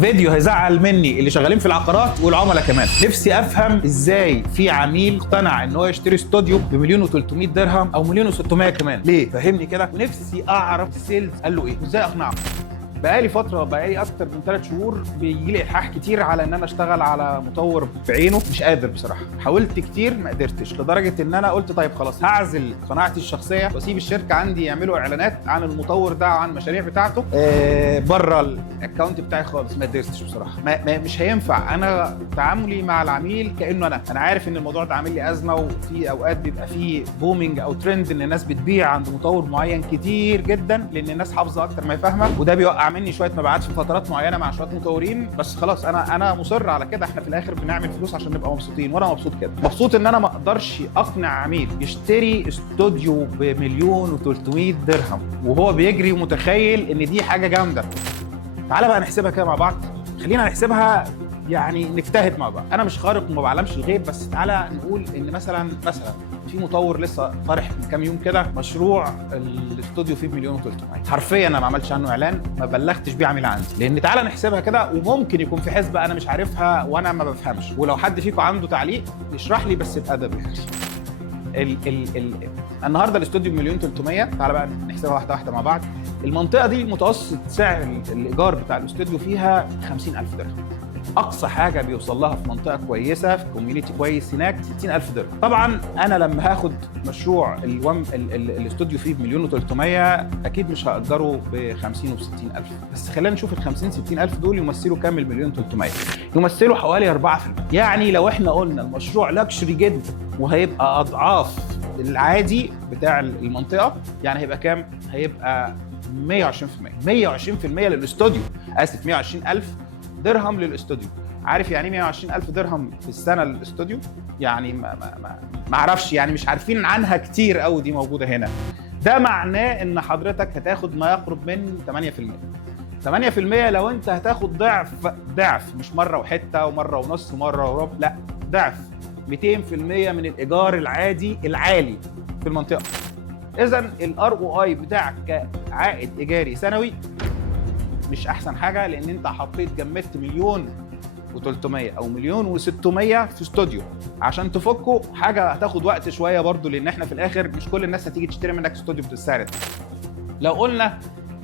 فيديو هيزعل مني اللي شغالين في العقارات والعملاء كمان. نفسي افهم ازاي في عميل اقتنع ان هو يشتري استوديو بمليون و300 درهم او مليون و600 كمان. ليه؟ فهمني كده. ونفسي اعرف السيلز قال له ايه وازاي اقنعه. بقالي فتره، بقالي اكتر من 3 شهور بيجي لي الحاح كتير على ان انا اشتغل على مطور بعينه. مش قادر بصراحه، حاولت كتير ما قدرتش، لدرجه ان انا قلت طيب خلاص هعزل قناعتي الشخصيه واسيب الشركه عندي يعملوا اعلانات عن المطور ده وعن المشاريع بتاعته بره الاكونت بتاعي خالص. ما قدرتش بصراحه، مش هينفع. انا تعاملي مع العميل كانه انا عارف ان الموضوع ده عامل لي ازمه، وفي اوقات بيبقى فيه بومينج او ترند ان الناس بتبيع عند مطور معين كتير جدا لان الناس حافظه اكتر ما هي فاهمه، وده بيوقع مني شويه مبيعات في فترات معينه مع شويه مطورين. بس خلاص انا مصر على كده. احنا في الاخر بنعمل فلوس عشان نبقى مبسوطين، وانا مبسوط كده. مبسوط ان انا ما اقدرش اقنع عميل يشتري استوديو بمليون و300 درهم وهو بيجري ومتخيل ان دي حاجه جامده. تعالى بقى نحسبها كده مع بعض. خلينا نحسبها، يعني نجتهد مع بعض. انا مش خارق وما بعلمش الغيب، بس تعالى نقول ان مثلا في مطور لسه طارح من كام يوم كده مشروع الاستوديو فيه بمليون و300. حرفيا انا ما عملتش عنه اعلان، ما بلغتش بيه عميل عندي، لان تعالى نحسبها كده. وممكن يكون في حسبه انا مش عارفها وانا ما بفهمش، ولو حد فيكم عنده تعليق يشرح لي بس بادب يعني. النهارده الاستوديو بمليون 300. تعالى بقى نحسبها واحده واحده مع بعض. المنطقه دي متوسط سعر الايجار بتاع الاستوديو فيها 50,000 درهم. اقصى حاجه بيوصل لها في منطقه كويسه في كوميونتي كويس هناك 60,000 درهم. طبعا انا لما هاخد مشروع الاستوديو فيه بمليون و300 اكيد مش هاجره ب 50 و 60,000. بس خلينا نشوف ال 50 60,000 دول يمثلوا كام المليون 300. يمثلوا حوالي 4%. يعني لو احنا قلنا المشروع لاكشري جدا وهيبقى اضعاف العادي بتاع المنطقه، يعني هيبقى كام؟ هيبقى 120%. 120% للاستوديو، اسف 120,000 درهم للاستوديو. عارف يعني ايه 120,000 درهم في السنه للاستوديو؟ يعني ما اعرفش، يعني مش عارفين عنها كتير قوي دي موجوده هنا. ده معناه ان حضرتك هتاخد ما يقرب من 8%. 8% لو انت هتاخد ضعف، مش مره وحته ومره ونص ومره وربع، لا ضعف 200% من الايجار العادي العالي في المنطقه. اذا الار او اي بتاعك كعائد ايجاري سنوي مش احسن حاجه، لان انت جمدت مليون و300 او مليون و600 في استوديو. عشان تفكه حاجه هتاخد وقت شويه برضو، لان احنا في الاخر مش كل الناس هتيجي تشتري منك استوديو بالسعر ده. لو قلنا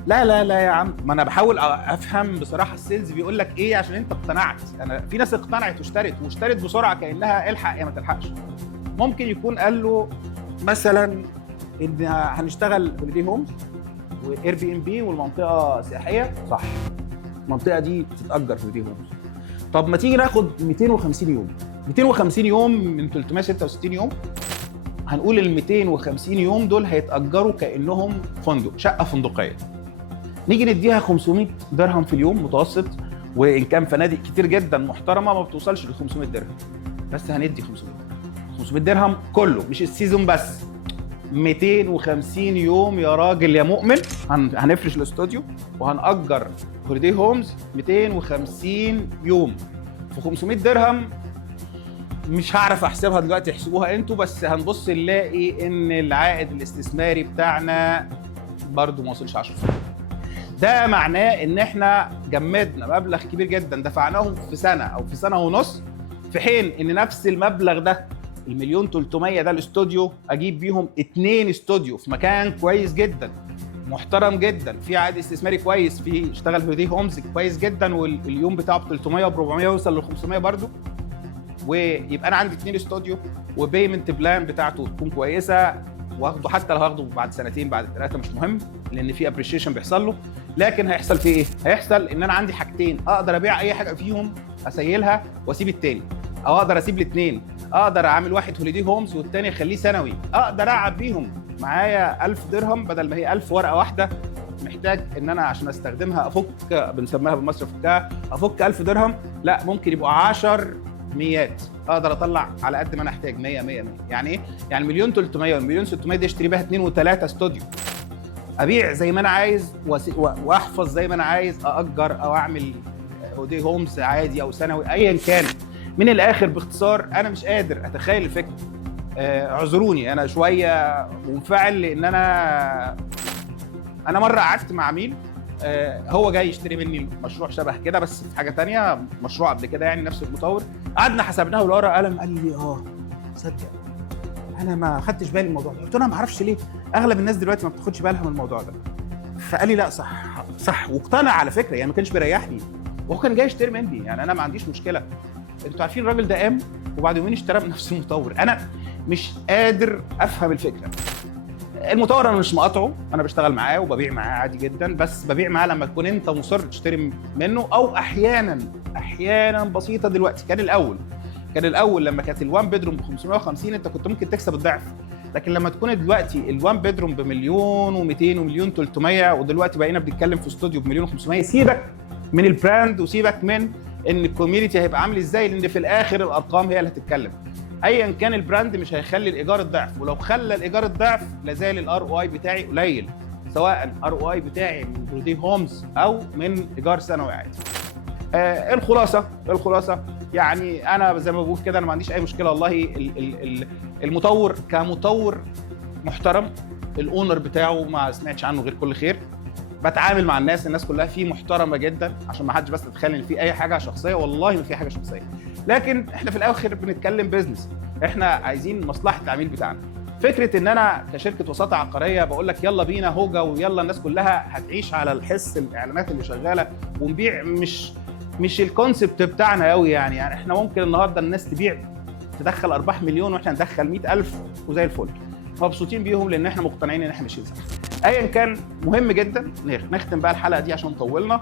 لا لا لا يا عم، ما انا بحاول افهم بصراحه السيلز بيقول لك ايه عشان انت اقتنعت. انا في ناس اقتنعت واشترت بسرعه كانها الحق يا ما تلحقش. ممكن يكون قال له مثلا ان هنشتغل هوليدي هومز واير بي ام بي والمنطقه سياحيه، صح؟ المنطقه دي بتتاجر هوليدي هومز. طب ما تيجي ناخد 250 يوم. 250 يوم من 366 يوم، هنقول ال 250 يوم دول هيتاجروا كانهم فندق، شقه فندقيه. نيجي نديها 500 درهم في اليوم متوسط، وان كان فنادق كتير جدا محترمه ما بتوصلش ل 500 درهم، بس هندي 500 درهم كله، مش السيزون بس. 250 يوم يا راجل يا مؤمن. هنفرش الاستوديو وهنأجر هوليدي هومز 250 يوم في 500 درهم. مش هعرف احسبها دلوقتي، احسبوها انتوا، بس هنبص نلاقي ان العائد الاستثماري بتاعنا برضو ما وصلش 10%. ده معناه ان احنا جمدنا مبلغ كبير جدا دفعناهم في سنه او في سنه ونص، في حين ان نفس المبلغ ده المليون 300 ده الاستوديو اجيب بيهم 2 استوديو في مكان كويس جدا محترم جدا، في عائد استثماري كويس، في اشتغل هوليدي هومز كويس جدا، واليوم بتاعه ب 300 و 400 يوصل ل 500 برضو، ويبقى انا عندي 2 استوديو وبيمنت بلان بتاعته تكون كويسه، واخده حتى لو هاخده بعد سنتين بعد 3 مش مهم، لان في ابريشيشن بيحصل له. لكن هيحصل فيه ايه؟ هيحصل ان انا عندي حاجتين اقدر ابيع اي حاجه فيهم اسيلها واسيب التاني، او اقدر اسيب الاثنين. اقدر اعمل واحد هوليدي هومز والتاني اخليه سنوي، اقدر العب بيهم. معايا 1000 درهم بدل ما هي 1000 ورقه واحده، محتاج ان انا عشان استخدمها افك، بنسميها بالمصري فكها، افك 1000 درهم، لا ممكن يبقوا 10 ميات. اقدر اطلع على قد ما انا احتاج 100 100 100. يعني ايه؟ يعني مليون 300 ومليون 600 دي اشتري بيها 2 و3 استوديو، ابيع زي ما انا عايز واحفظ زي ما انا عايز، ااجر او اعمل هوليدي هومز عادي او سنوي ايا كان. من الاخر باختصار انا مش قادر اتخيل الفكره. اعذروني انا شويه منفعل، لان انا مره قعدت مع عميل هو جاي يشتري مني مشروع شبه كده بس في حاجه ثانيه، مشروع قبل كده يعني نفس المطور. قعدنا حسبناه بالورقه قلم، قال لي صدق انا ما خدتش بالي من الموضوع ده. قلت له انا ما اعرفش ليه اغلب الناس دلوقتي ما بتاخدش بالها من الموضوع ده. فقال لي لا صح واقتنع على فكره، يعني ما كانش بيريحني وهو كان جاي يشتري مني، يعني انا ما عنديش مشكله. انتوا عارفين الراجل ده قام وبعد يومين اشترى من نفس المطور. انا مش قادر افهم الفكره. المطور انا مش مقاطعه، انا بشتغل معاه وببيع معاه عادي جدا، بس ببيع معاه لما تكون انت مصر تشتري منه، او احيانا بسيطه. دلوقتي كان الاول لما كانت الوان بيدروم ب 550 انت كنت ممكن تكسب الضعف، لكن لما تكون دلوقتي الوان بيدروم بمليون و200 ومليون 300، ودلوقتي بقينا بنتكلم في استوديو بمليون و500، سيبك من البراند وسيبك من ان الكوميونتي هيبقى عامل ازاي، لان في الاخر الارقام هي اللي هتتكلم. ايا كان البراند مش هيخلي الايجار الضعف، ولو خلى الايجار الضعف لازال الار او اي بتاعي قليل، سواء ار او اي بتاعي من برودي هومز او من ايجار سنوي عادي. الخلاصه يعني انا زي ما بقول كده، انا ما عنديش اي مشكله والله. المطور كمطور محترم، الاونر بتاعه ما سمعتش عنه غير كل خير. بتعامل مع الناس كلها فيه محترمه جدا، عشان ما حدش بس يتخيل ان في اي حاجه شخصيه، والله ما في حاجه شخصيه. لكن احنا في الاخر بنتكلم بيزنس، احنا عايزين مصلحه العميل بتاعنا. فكره ان انا كشركه وساطه عقاريه بقول لك يلا بينا هوجه ويلا الناس كلها هتعيش على الحس الاعلانات اللي شغاله ونبيع، مش الكونسبت بتاعنا قوي يعني احنا ممكن النهارده الناس تبيع تدخل ارباح مليون واحنا ندخل 100,000 وزي الفل، مبسوطين بيهم لان احنا مقتنعين ان احنا ماشيين صح. ايا كان مهم جدا نختم بقى الحلقه دي عشان طولنا.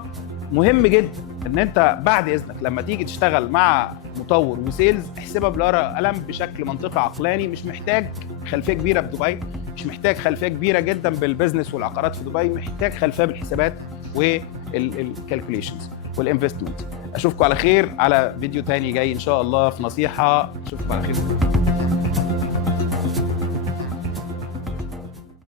مهم جدا ان انت بعد اذنك لما تيجي تشتغل مع مطور وسيلز احسبها بالورقه قلم بشكل منطقي عقلاني. مش محتاج خلفيه كبيره بدبي، مش محتاج خلفيه كبيره جدا بالبزنس والعقارات في دبي، محتاج خلفيه بالحسابات والكالكوليشنز والانفستمنت. اشوفكم على خير على فيديو تاني جاي ان شاء الله في نصيحه. اشوفكم على خير.